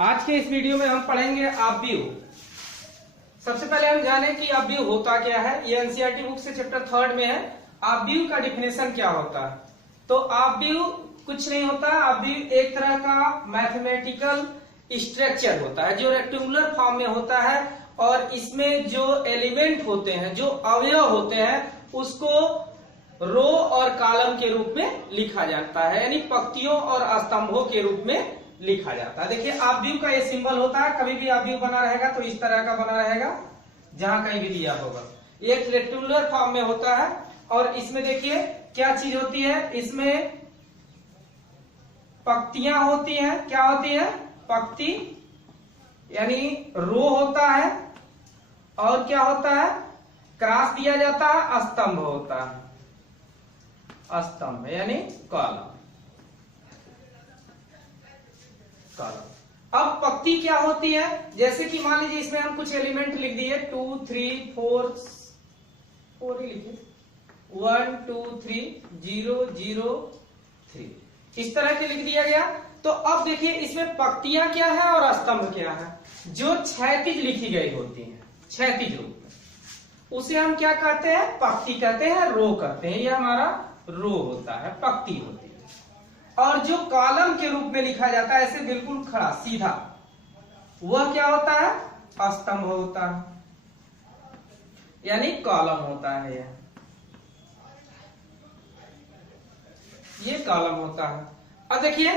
आज के इस वीडियो में हम पढ़ेंगे ऑब्व्यू। सबसे पहले हम जाने कि ऑब्व्यू होता क्या है। ये एनसीईआरटी बुक से चैप्टर 3 में है। ऑब्व्यू का डिफिनेशन क्या होता है? तो ऑब्व्यू कुछ नहीं होता। ऑब्व्यू एक तरह का मैथमेटिकल स्ट्रक्चर होता है जो रेक्टेंगुलर फॉर्म में होता है और इसमें जो एलिमेंट होते हैं, जो अवयव होते हैं, उसको रो और कॉलम के रूप में लिखा जाता है, यानी पंक्तियों और स्तंभों के रूप में लिखा जाता है। देखिए ऑब्व्यू का ये सिंबल होता है। कभी भी ऑब्व्यू बना रहेगा तो इस तरह का बना रहेगा, जहां कहीं भी दिया होगा। एक रेक्टेंगुलर फॉर्म में होता है और इसमें देखिए क्या चीज होती है, इसमें पंक्तियां होती हैं। क्या होती है? पंक्ति, यानी रो होता है और क्या होता है, क्रॉस दिया जाता है, स्तंभ होता है, स्तंभ यानी कॉलम। अब पंक्ति क्या होती है? जैसे कि मान लीजिए इसमें हम कुछ एलिमेंट लिख दिए 2 3 4 ही लिखिए 1 2 3 0 0 3 इस तरह के लिख दिया गया। तो अब देखिए इसमें पंक्तियां क्या है और स्तंभ क्या है। जो क्षैतिज लिखी गई होती है, क्षैतिज रूप में, उसे हम क्या कहते हैं? पंक्ति कहते हैं, रो कहते हैं। यह हमारा रो होता है, पंक्ति होती है। और जो कॉलम के रूप में लिखा जाता है, ऐसे बिल्कुल खड़ा सीधा, वह क्या होता है? स्तंभ होता है, यानी कॉलम होता है। ये कॉलम होता है। अब देखिए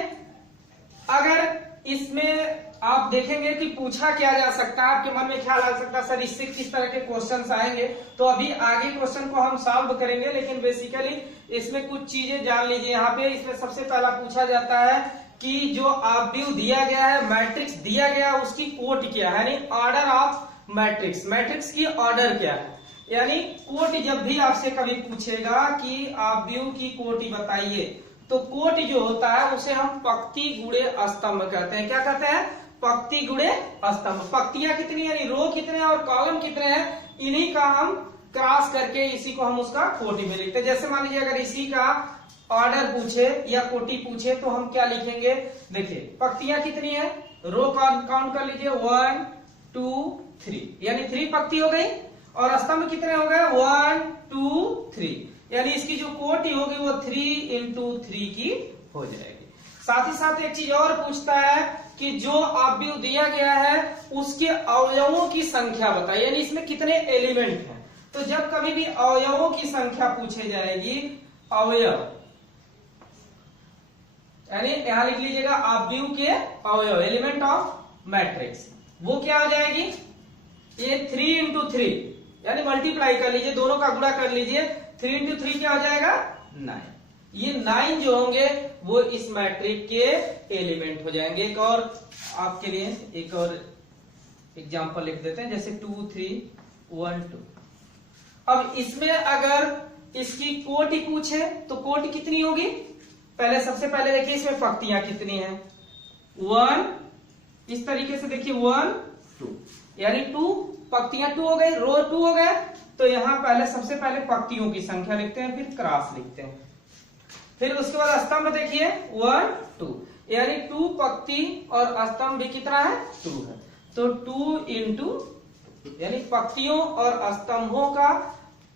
अगर इसमें आप देखेंगे कि पूछा क्या जा सकता है, आपके मन में ख्याल आ सकता है सर इससे किस तरह के क्वेश्चंस आएंगे। तो अभी आगे क्वेश्चन को हम सॉल्व करेंगे, लेकिन बेसिकली इसमें कुछ चीजें जान लीजिए। यहाँ पे इसमें सबसे पहला पूछा जाता है कि जो ऑब्व्यू दिया गया है, मैट्रिक्स दिया गया है, उसकी कोट क्या है, यानी ऑर्डर ऑफ मैट्रिक्स, मैट्रिक्स की ऑर्डर क्या है। यानी कोट जब भी आपसे कभी पूछेगा कि ऑब्व्यू की कोटि बताइए, तो कोट जो होता है उसे हम पंक्ति गुणे स्तंभ कहते हैं। क्या कहते हैं? पंक्ति गुणे स्तंभ। पंक्तियां कितनी, यानी रो कितने और कॉलम कितने हैं, इन्हीं का हम क्रॉस करके इसी को हम उसका कोटि में लिखते हैं। जैसे मान लीजिए अगर इसी का ऑर्डर पूछे या कोटि पूछे तो हम क्या लिखेंगे? देखिए पंक्तियां कितनी है, रो काउंट कर लीजिए 1 2 3, यानी 3 पंक्ति हो गई। और स्तंभ कितने हो गए? 1 2 3, यानी इसकी जो कोटि होगी वो 3 into 3 की हो जाएगी। साथ ही साथ एक चीज और पूछता है कि जो ऑब्व्यू दिया गया है उसके अवयवों की संख्या बताइए, यानी इसमें कितने एलिमेंट हैं। तो जब कभी भी अवयवों की संख्या पूछे जाएगी, अवयव, यानी यहां लिख लीजिएगा ऑब्व्यू के अवयव, एलिमेंट ऑफ मैट्रिक्स, वो क्या हो जाएगी? ये 3 into 3, यानी मल्टीप्लाई कर लीजिए, दोनों का गुणा कर लीजिए। 3 into 3 क्या हो जाएगा? 9। ये 9 जो होंगे वो इस मैट्रिक्स के एलिमेंट हो जाएंगे। एक और आपके लिए एक और एग्जांपल लिख देते हैं, जैसे 2 3 1 2। अब इसमें अगर इसकी कोटि पूछे तो कोटि कितनी होगी? पहले सबसे पहले देखिए इसमें पंक्तियां कितनी हैं। 1, इस तरीके से देखिए 1 2, यानी 2 पंक्तियां 2 हो गई, रो 2 हो गए। तो यहां पहले सबसे पहले पंक्तियों की संख्या लिखते हैं, फिर क्रॉस लिखते हैं। फिर उसके बाद स्तंभ देखिए 1 2, यानी 2 पंक्ति और स्तंभ भी कितना है? 2 है। तो 2 into, यानी पंक्तियों और स्तंभों का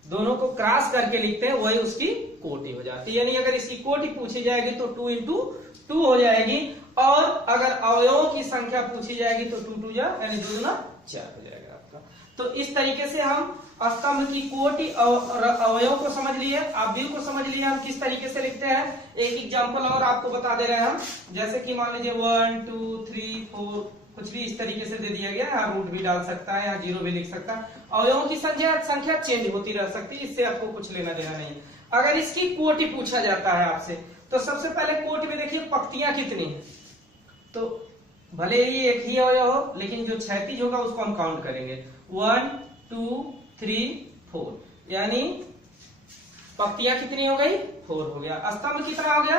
दोनों को क्रॉस करके लिखते हैं, वही उसकी कोटि हो जाती है। यानी अगर इसकी कोटि पूछी जाएगी तो 2 into 2 हो जाएगी। और अगर अवयवों की संख्या पूछी जाएगी तो 2 2 यानी 2 गुना 4 हो जाएगा आपका। तो इस तरीके से हम स्तंभ की कोटि और अवयव को समझ लिए, ऑब्व्यू को समझ लिए हम किस तरीके से लिखते हैं। एक एग्जांपल और आपको बता दे रहे हैं हम, जैसे कि मान लीजिए 1 2 3 4, कुछ भी इस तरीके से दे दिया गया। यहाँ रूट भी डाल सकता है, यहाँ 0 भी लिख सकता है। अवयवों की संख्या चेंज होती रह सकती है, इससे आपको कुछ लेना देना नहीं। अगर इसकी कोटि पूछा जाता है आपसे, तो सबसे पहले कोटि में देखिए पंक्तियां कितनी है। तो भले ही एक ही अवयव हो, लेकिन जो क्षैतिज होगा उसको हम काउंट करेंगे। 1 2 3 4, यानी पंक्तियां कितनी हो गई? 4 हो गया। स्तंभ कितना हो गया?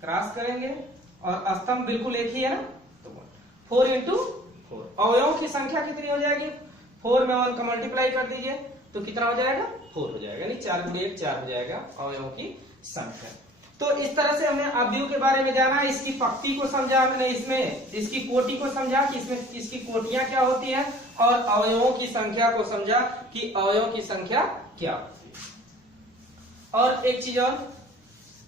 क्रॉस करेंगे और स्तंभ बिल्कुल एक ही है ना, तो 4 into 4। अवयवों की संख्या कितनी हो जाएगी? 4 में 1 का मल्टीप्लाई कर दीजिए तो कितना हो जाएगा? 4 हो जाएगा, यानी 4 गुणे 1 4 हो जाएगा अवयवों की संख्या। तो इस तरह से हमने अवयव के बारे में जाना, इसकी पंक्ति को समझा हमने, इसमें इसकी कोटि को समझा कि इसमें इसकी कोटियां क्या होती हैं, और अवयवों की संख्या को समझा कि अवयवों की संख्या क्या होती है। और एक चीज और,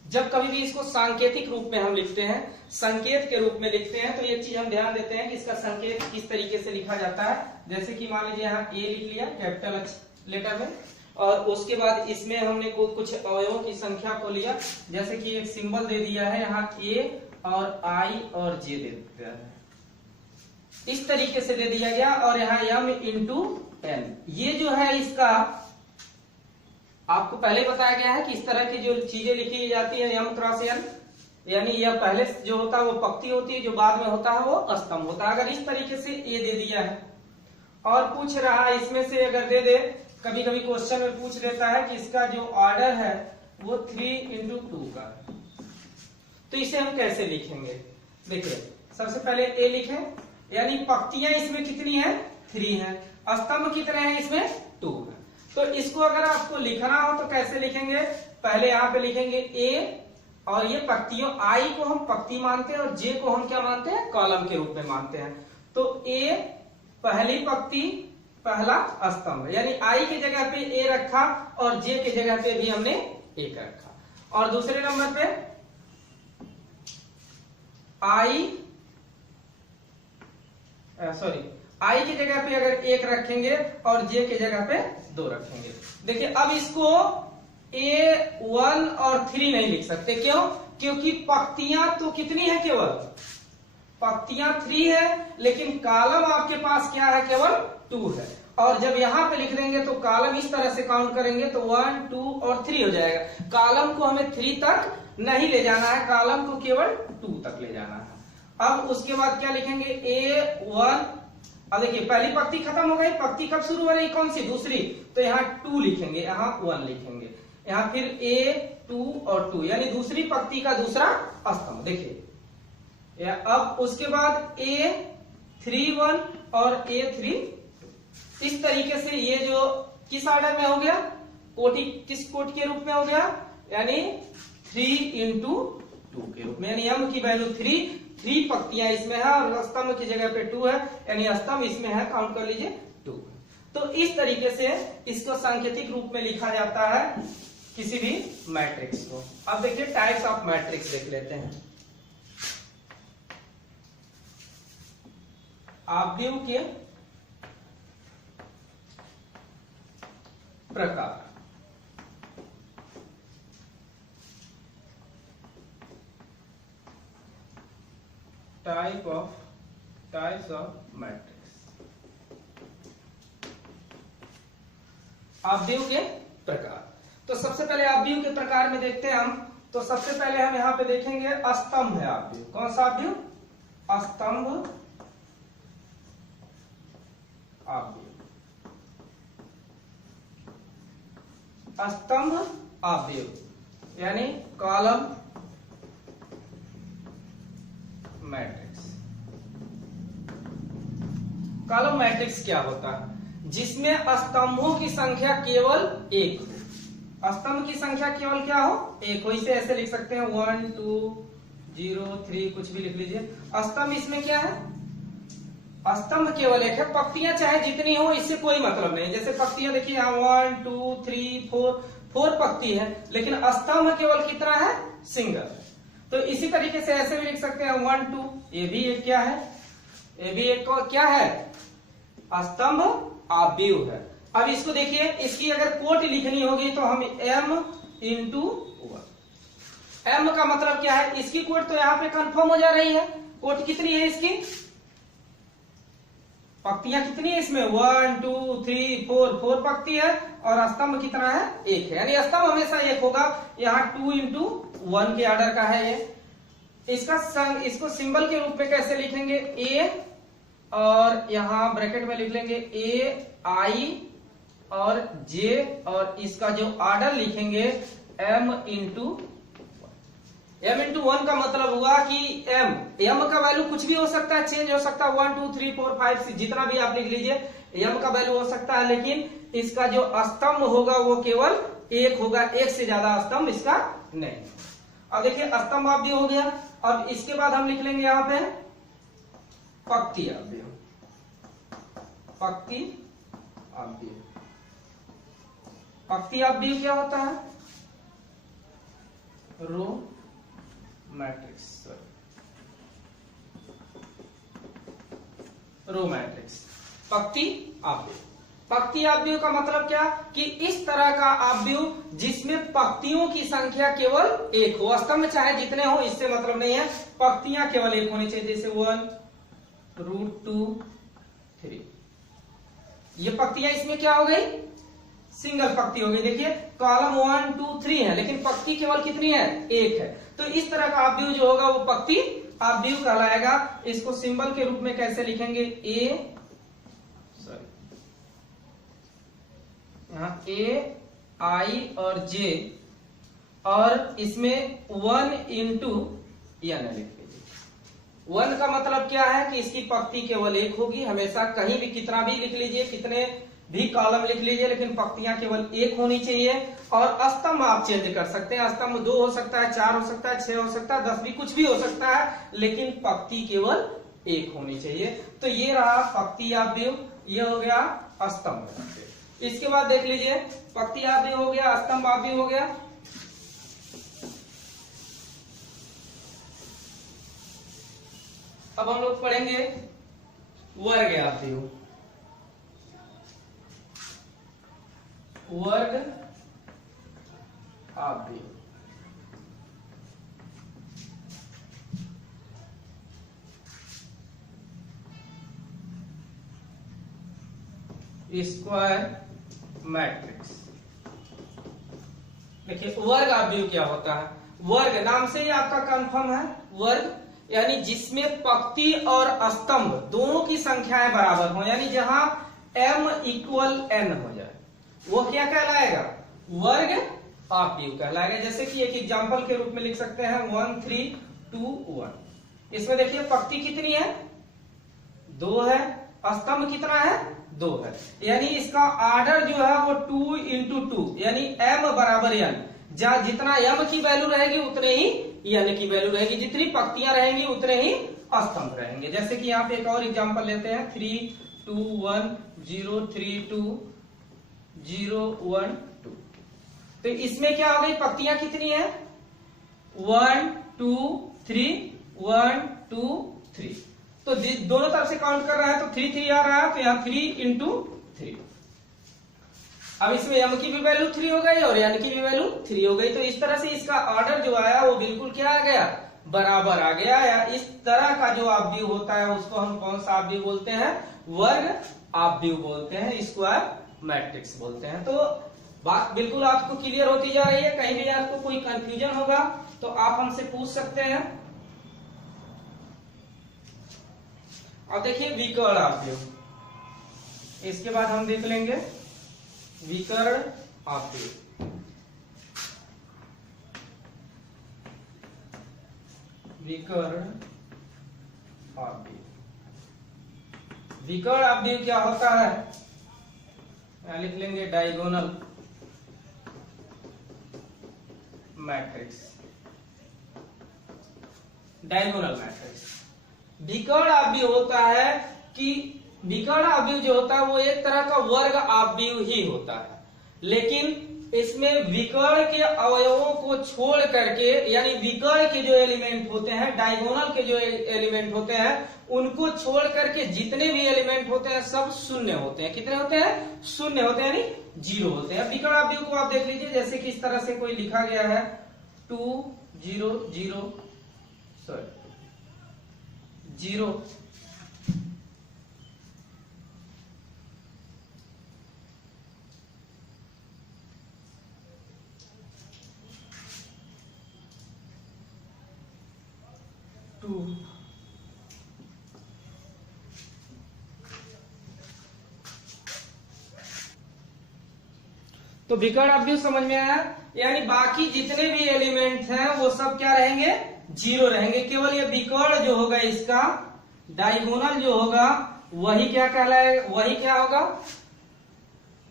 जब कभी भी इसको सांकेतिक रूप में हम लिखते हैं, संकेत के रूप में लिखते हैं, तो एक चीज हम ध्यान देते हैं कि इसका संकेत किस तरीके से लिखा जाता है। जैसे कि मान लीजिए यहाँ ए लिख लिया कैपिटल लेटर में, और उसके बाद इसमें हमने कुछ अवयवों की संख्या को लिया, जैसे कि एक सिंबल दे दिया है यहाँ ए और आई और जे दे दिया है, इस तरीके से दे दिया गया, और यहाँ m इंटू एन, ये जो है इसका आपको पहले बताया गया है कि इस तरह की जो चीजें लिखी जाती है m क्रॉस n, यानी यह पहले जो होता है वो पंक्ति होती है, जो बाद में होता है वो स्तंभ होता है। अगर इस तरीके से ए दे दिया है और पूछ रहा है इसमें से अगर दे दे, कभी कभी क्वेश्चन में पूछ देता है कि इसका जो ऑर्डर है वो 3×2 का है, तो इसे हम कैसे लिखेंगे। देखिए सबसे पहले ए लिखें, यानी पंक्तियां इसमें कितनी है 3 है, स्तंभ कितने हैं इसमें 2 है। तो इसको अगर आपको लिखना हो तो कैसे लिखेंगे, पहले यहाँ पे लिखेंगे ए, और ये पंक्तियों आई को हम पंक्ति मानते हैं और जे को हम क्या मानते हैं, कॉलम के रूप में मानते हैं। तो ए पहली पंक्ति पहला स्तंभ, यानी आई की जगह पे ए रखा और जे की जगह पे भी हमने एक रखा, और दूसरे नंबर पे आई की जगह पे अगर एक रखेंगे और जे की जगह पे 2 रखेंगे। देखिए अब इसको A1 और 3 नहीं लिख सकते, क्यों, क्योंकि पंक्तियां तो कितनी है, केवल पंक्तियां 3 है, लेकिन कॉलम आपके पास क्या है, केवल 2 है। और जब यहां पे लिख देंगे तो कॉलम इस तरह से काउंट करेंगे तो 1 2 और 3 हो जाएगा। कॉलम को हमें 3 तक नहीं ले जाना है, कॉलम को केवल 2 तक ले जाना है। अब उसके बाद क्या लिखेंगे, A1, अब देखिए पहली पंक्ति खत्म हो गई, पंक्ति कब शुरू हो रही, कौन सी, दूसरी, तो यहाँ 2 लिखेंगे, यहाँ 1 लिखेंगे, यहाँ फिर A2 और 2, यानी दूसरी पंक्ति का दूसरा स्तंभ। देखिए अब उसके बाद A31 और A3, इस तरीके से ये जो किस ऑर्डर में हो गया, कोटि, किस कोटि के रूप में हो गया, यानी 3×2 के रूप में, यानी m की वैल्यू 3 पंक्तियां इसमें है और स्तंभ की जगह पे 2 है, यानी स्तंभ इसमें है, काउंट कर लीजिए 2। तो इस तरीके से इसको सांकेतिक रूप में लिखा जाता है किसी भी मैट्रिक्स को। अब देखिए टाइप्स ऑफ मैट्रिक्स देख लेते हैं। अवयव के प्रकार, टाइप्स ऑफ मैट्रिक्स, अवयव के प्रकार। तो सबसे पहले अवयव के प्रकार में देखते हैं हम, तो सबसे पहले हम यहाँ पे देखेंगे स्तंभ है अवयव। कौन सा अवयव, स्तंभ अवयव, स्तंभ अवयव यानी कॉलम मैट्रिक्स। कॉलम मैट्रिक्स क्या होता है, जिसमें स्तंभों की संख्या केवल 1 हो, स्तंभ की संख्या केवल क्या हो, 1 हो। इसे ऐसे लिख सकते हैं 1 2 0 3, कुछ भी लिख लीजिए। स्तंभ इसमें क्या है, स्तंभ केवल 1 है, पंक्तियां चाहे जितनी हो इससे कोई मतलब नहीं। जैसे पंक्तियां देखिए यहाँ 1 2 3 4 पंक्ति है, लेकिन स्तंभ केवल कितना है, सिंगल। तो इसी तरीके से ऐसे भी लिख सकते हैं 1 2, ये भी एक क्या है, ये भी एक क्या है, स्तंभ अवयव है। अब इसको देखिए, इसकी अगर कोट लिखनी होगी तो हम m×1, m का मतलब क्या है, इसकी कोट तो यहाँ पे कंफर्म हो जा रही है। कोट कितनी है इसकी, पंक्तियां कितनी है इसमें, 1 2 3 4 पंक्ति है, और स्तंभ कितना है, 1 है, यानी स्तंभ हमेशा 1 होगा। यहाँ 2×1 के ऑर्डर का है ये। इसको सिंबल के रूप में कैसे लिखेंगे, a, और यहाँ ब्रैकेट में लिख लेंगे A I और J, और इसका जो ऑर्डर लिखेंगे m×1। m×1 का मतलब हुआ कि m का वैल्यू कुछ भी हो सकता है, चेंज हो सकता है, 1 2 3 4 5 6 जितना भी आप लिख लीजिए, m का वैल्यू हो सकता है, लेकिन इसका जो स्तंभ होगा वो केवल 1 होगा, 1 से ज्यादा स्तंभ इसका नहीं। अब देखिए स्तंभ अवयव हो गया। अब इसके बाद हम लिख लेंगे यहाँ पे पंक्ति अवयव। पंक्ति अवयव, पंक्ति अवयव क्या होता है? रो मैट्रिक्स, रो मैट्रिक्स, पंक्ति अवयव। पंक्ति अवयव का मतलब क्या कि इस तरह का अवयव जिसमें पंक्तियों की संख्या केवल एक हो, स्तंभ चाहे जितने हो इससे मतलब नहीं है, पंक्तियां केवल एक होनी चाहिए। जैसे 1 √2 3, ये पंक्तियां इसमें क्या हो गई? सिंगल पंक्ति हो गई। देखिए कॉलम 1 2 3 है लेकिन पंक्ति केवल कितनी है? एक है। तो इस तरह का अवयव जो होगा वो पंक्ति अवयव कहलाएगा। इसको सिंबल के रूप में कैसे लिखेंगे? यहाँ A I और J और इसमें 1 इंटू n लिख लीजिए। 1 का मतलब क्या है कि इसकी पंक्ति केवल एक होगी हमेशा, कहीं भी कितना भी लिख लीजिए, कितने भी कॉलम लिख लीजिए, लेकिन पंक्तियां केवल एक होनी चाहिए। और स्तंभ आप चेंज कर सकते हैं, स्तंभ 2 हो सकता है, 4 हो सकता है, 6 हो सकता है, 10 भी, कुछ भी हो सकता है, लेकिन पंक्ति केवल एक होनी चाहिए। तो ये रहा पंक्ति अवयव, ये हो गया स्तंभ। इसके बाद देख लीजिए पंक्ति अवयव हो गया, स्तंभ अवयव हो गया। अब हम लोग पढ़ेंगे वर्ग अवयव। वर्ग अवयव, स्क्वायर मैट्रिक्स। देखिए वर्ग अवयव क्या होता है? वर्ग नाम से ही आपका कंफर्म है, वर्ग यानी जिसमें पंक्ति और स्तंभ दोनों की संख्याएं बराबर हो, यानी जहां m इक्वल n हो जाए, वो क्या कहलाएगा? वर्ग अवयव कहलाएगा। जैसे कि एक एग्जांपल के रूप में लिख सकते हैं 1 3 2 1। इसमें देखिए पंक्ति कितनी है? 2 है, स्तंभ कितना है? 2 है, यानी इसका ऑर्डर जो है वो 2 इंटू 2, यानी m बराबर n। जहां जितना m की वैल्यू रहेगी उतने ही n की वैल्यू रहेगी, जितनी पंक्तियां रहेंगी उतने ही स्तंभ रहेंगे। जैसे कि यहाँ पे एक और एग्जांपल लेते हैं 3 2 1 0 3 2 0 1 2। तो इसमें क्या हो गई? पंक्तियां कितनी है? 1 2 3 1 2 3। तो दोनों तरफ से काउंट कर रहा है तो 3 3 आ रहा है, तो यहाँ 3 इंटू 3। अब इसमें m की भी वैल्यू 3 हो गई और n की भी वैल्यू 3 हो गई। तो इस तरह से इसका ऑर्डर जो आया वो बिल्कुल क्या आ गया? बराबर आ गया। या इस तरह का जो अवयव होता है उसको हम कौन सा अवयव बोलते हैं? वर्ग अवयव बोलते हैं, स्क्वायर मैट्रिक्स बोलते हैं। तो बात बिल्कुल आपको क्लियर होती जा रही है। कहीं भी आपको कोई कंफ्यूजन होगा तो आप हमसे पूछ सकते हैं। अब देखिए विकर्ण अवयव, इसके बाद हम देख लेंगे विकर्ण अवयव। विकर्ण अवयव, विकर्ण अवयव क्या होता है? यहां लिख लेंगे डायगोनल मैट्रिक्स। डायगोनल मैट्रिक्स विकर्ण अवयव होता है कि विकर्ण अवयव जो होता है वो एक तरह का वर्ग अवयव ही होता है, लेकिन इसमें विकर्ण के अवयवों को छोड़ करके, यानी विकर्ण के जो एलिमेंट होते हैं, डायगोनल के जो एलिमेंट होते हैं, उनको छोड़ करके जितने भी एलिमेंट होते हैं सब शून्य होते हैं। कितने होते हैं? शून्य होते हैं, यानी 0 होते हैं। विकर्ण अवयव को आप देख लीजिए, जैसे कि इस तरह से कोई लिखा गया है 2 0 0 0 2 तो विकर्ण अवयव समझ में आया? यानी बाकी जितने भी एलिमेंट्स हैं वो सब क्या रहेंगे? 0 रहेंगे। केवल ये विकर्ण जो होगा इसका डायगोनल जो होगा वही क्या कहलाएगा? वही क्या होगा?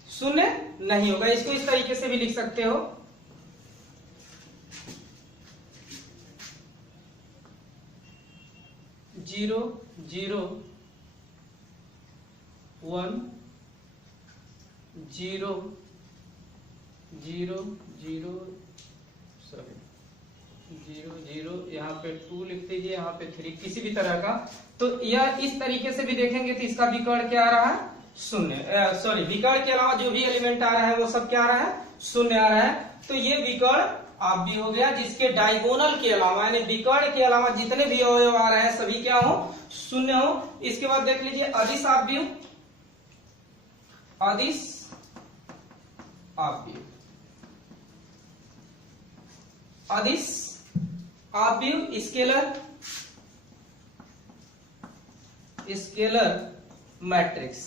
शून्य नहीं होगा। इसको इस तरीके से भी लिख सकते हो, 0 0 1 0 0 0 सॉरी 0 0 यहाँ पे 2 लिख दीजिए, यहाँ पे 3, किसी भी तरह का। तो यह इस तरीके से भी देखेंगे तो इसका विकर्ण क्या आ रहा है, शून्य। सॉरी, विकर्ण के अलावा जो भी एलिमेंट आ रहा है वो सब क्या आ रहा है, शून्य आ रहा है। तो ये विकर्ण आप भी हो गया जिसके डायगोनल के अलावा यानी विकर्ण के अलावा जितने भी अवयव आ रहे हैं सभी क्या हो, शून्य हो। इसके बाद देख लीजिए अदिश आव्यूह, अदिश आव्यूह, अदिश आव्यूह scalar, scalar matrix.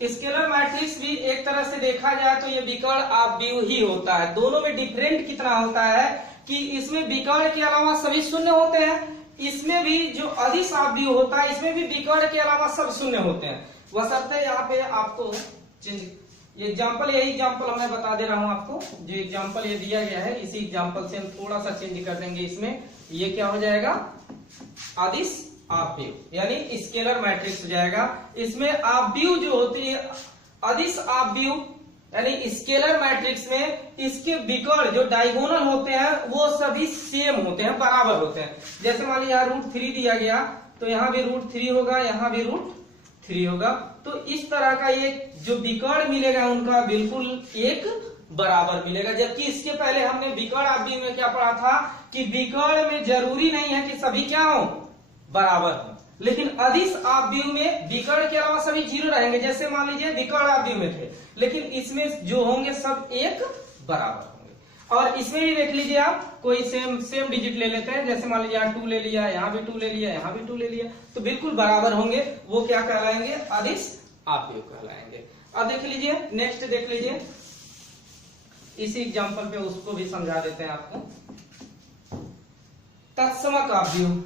Scalar matrix भी एक तरह से देखा जाए तो ये विकर्ण आव्यूह ही होता है। दोनों में डिफरेंट कितना होता है कि इसमें विकर्ण के अलावा सभी शून्य होते हैं, इसमें भी जो अदिश आव्यूह होता है इसमें भी विकर्ण के अलावा सब शून्य होते हैं। बशर्ते यहाँ पे आपको ये एग्जाम्पल, यही एग्जाम्पल मैं बता दे रहा हूं आपको, जो एग्जाम्पल ये दिया गया है इसी एग्जाम्पल से हम थोड़ा सा चेंज कर देंगे। इसमें ये क्या हो जाएगा, अदिश आव्यूह यानी स्केलर मैट्रिक्स हो जाएगा। इसमें आव्यूह जो होती है, अदिश आव्यूह यानी स्केलर मैट्रिक्स में इसके विकर्ण जो डायगोनल होते हैं वो सभी सेम होते हैं, बराबर होते हैं। जैसे मान लीजिए यहाँ √3 दिया गया तो यहाँ भी √3 होगा, यहाँ भी √3 होगा। तो इस तरह का ये जो विकर्ण मिलेगा उनका बिल्कुल एक बराबर मिलेगा। जबकि इसके पहले हमने विकर्ण आव्यूह में क्या पढ़ा था कि विकर्ण में जरूरी नहीं है कि सभी क्या हो, बराबर हो, लेकिन अदिश आव्यूह में विकर्ण के अलावा सभी 0 रहेंगे। जैसे मान लीजिए विकर्ण आव्यूह में थे, लेकिन इसमें जो होंगे सब एक बराबर होंगे। और इसमें भी देख लीजिए आप कोई सेम डिजिट ले लेते हैं, जैसे मान लीजिए यहाँ 2 ले लिया, यहाँ भी 2 ले लिया, यहाँ भी 2 ले लिया, तो बिल्कुल बराबर होंगे। वो क्या कहलाएंगे, अदिश आव्यूह कहलाएंगे। अब देख लीजिए नेक्स्ट देख लीजिए, इसी एग्जाम्पल पे उसको भी समझा देते हैं आपको। तत्समक आव्यूह,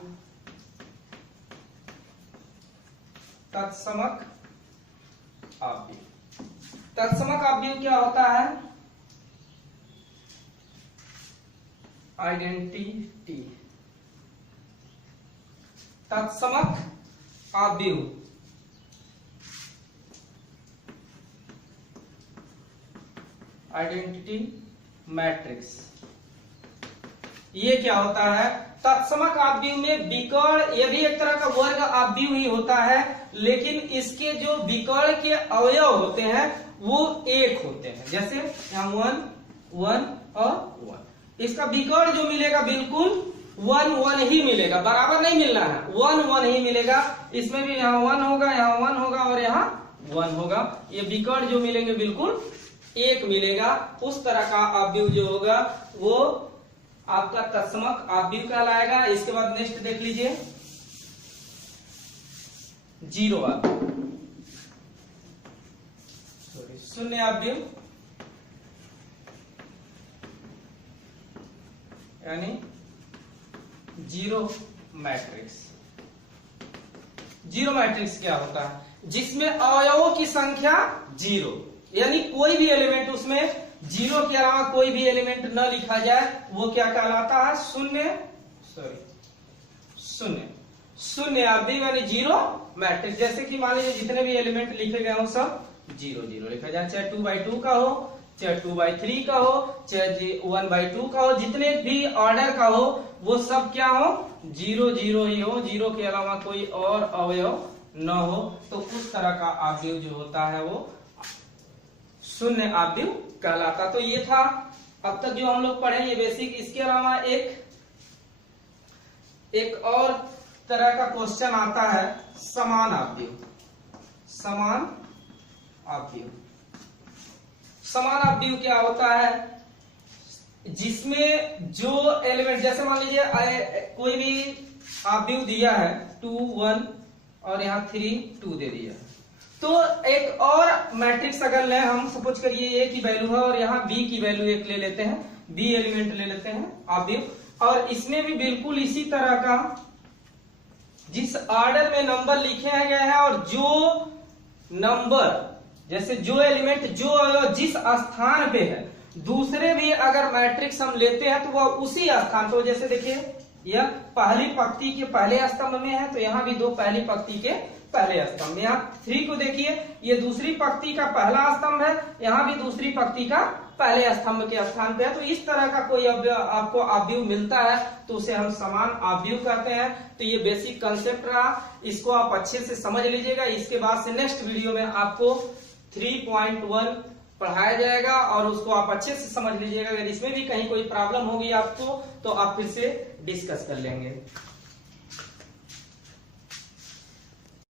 तत्समक आव्यूह, तत्समक आव्यूह क्या होता है, आइडेंटिटी। तत्समक आव्यूह आइडेंटिटी मैट्रिक्स, ये क्या होता है, तत्समक आव्यूह में विकर्ण, ये भी एक तरह का वर्ग आव्यूह ही होता है, लेकिन इसके जो विकर्ण के अवयव होते हैं वो एक होते हैं। जैसे यहाँ 1 1 और 1, इसका विकर्ण जो मिलेगा बिल्कुल 1 1 ही मिलेगा, बराबर नहीं मिलना है, 1 1 ही मिलेगा। इसमें भी यहाँ 1 होगा, यहाँ 1 होगा और यहाँ 1 होगा। ये विकर्ण जो मिलेंगे बिल्कुल एक मिलेगा। उस तरह का आव्यूह जो होगा वो आपका तत्समक आव्यूह कहलाएगा। इसके बाद नेक्स्ट देख लीजिए, जीरो आव्यूह, शून्य आव्यूह यानी जीरो मैट्रिक्स। जीरो मैट्रिक्स क्या होता है, जिसमें अवयवों की संख्या 0, यानी कोई भी एलिमेंट उसमें 0 के अलावा कोई भी एलिमेंट न लिखा जाए, वो क्या कहलाता है, शून्य आव्यूह यानी जीरो मैट्रिक्स। जैसे कि मान लीजिए जितने भी एलिमेंट लिखे गए हो सब 0 0 लिखा जाए, चाहे 2/2 का हो, चाहे 2/3 का हो, चाहे 1/2 का हो, जितने भी ऑर्डर का हो वो सब क्या हो, 0 0 ही हो, 0 के अलावा कोई और अवयव न हो। तो उस तरह का आव्यूह जो होता है वो शून्य आव्यूह कहलाता। तो ये था अब तक जो हम लोग पढ़े ये बेसिक। इसके अलावा एक और तरह का क्वेश्चन आता है, समान आव्यूह। समान आव्यूह, समान आव्यूह क्या होता है, जिसमें जो एलिमेंट, जैसे मान लीजिए कोई भी आव्यूह दिया है 2 1 और यहाँ 3 2 दे दिया, तो एक और मैट्रिक्स अगर लें हम, सपोज करिए ए की वैल्यू है और यहाँ बी की वैल्यू एक ले लेते हैं, बी एलिमेंट ले लेते हैं आव्यूह, और इसमें भी बिल्कुल इसी तरह का जिस ऑर्डर में नंबर लिखे गए हैं और जो नंबर, जैसे जो एलिमेंट जो जिस स्थान पे है, दूसरे भी अगर मैट्रिक्स हम लेते हैं तो वह उसी स्थान पे, जैसे देखिए यह पहली पंक्ति के पहले स्तंभ में है, तो यहाँ भी 2 पहली पंक्ति के पहले स्तंभ। यहाँ 3 को देखिए, ये दूसरी पंक्ति का पहला स्तंभ है, यहाँ भी दूसरी पंक्ति का पहले स्तंभ के स्थान पे है। तो इस तरह का कोई आपको अवयव मिलता है तो उसे हम समान अवयव कहते हैं। तो ये बेसिक कंसेप्ट रहा, इसको आप अच्छे से समझ लीजिएगा। इसके बाद से नेक्स्ट वीडियो में आपको 3.1 पढ़ाया जाएगा और उसको आप अच्छे से समझ लीजिएगा। अगर इसमें भी कहीं कोई प्रॉब्लम होगी आपको तो आप फिर से डिस्कस कर लेंगे।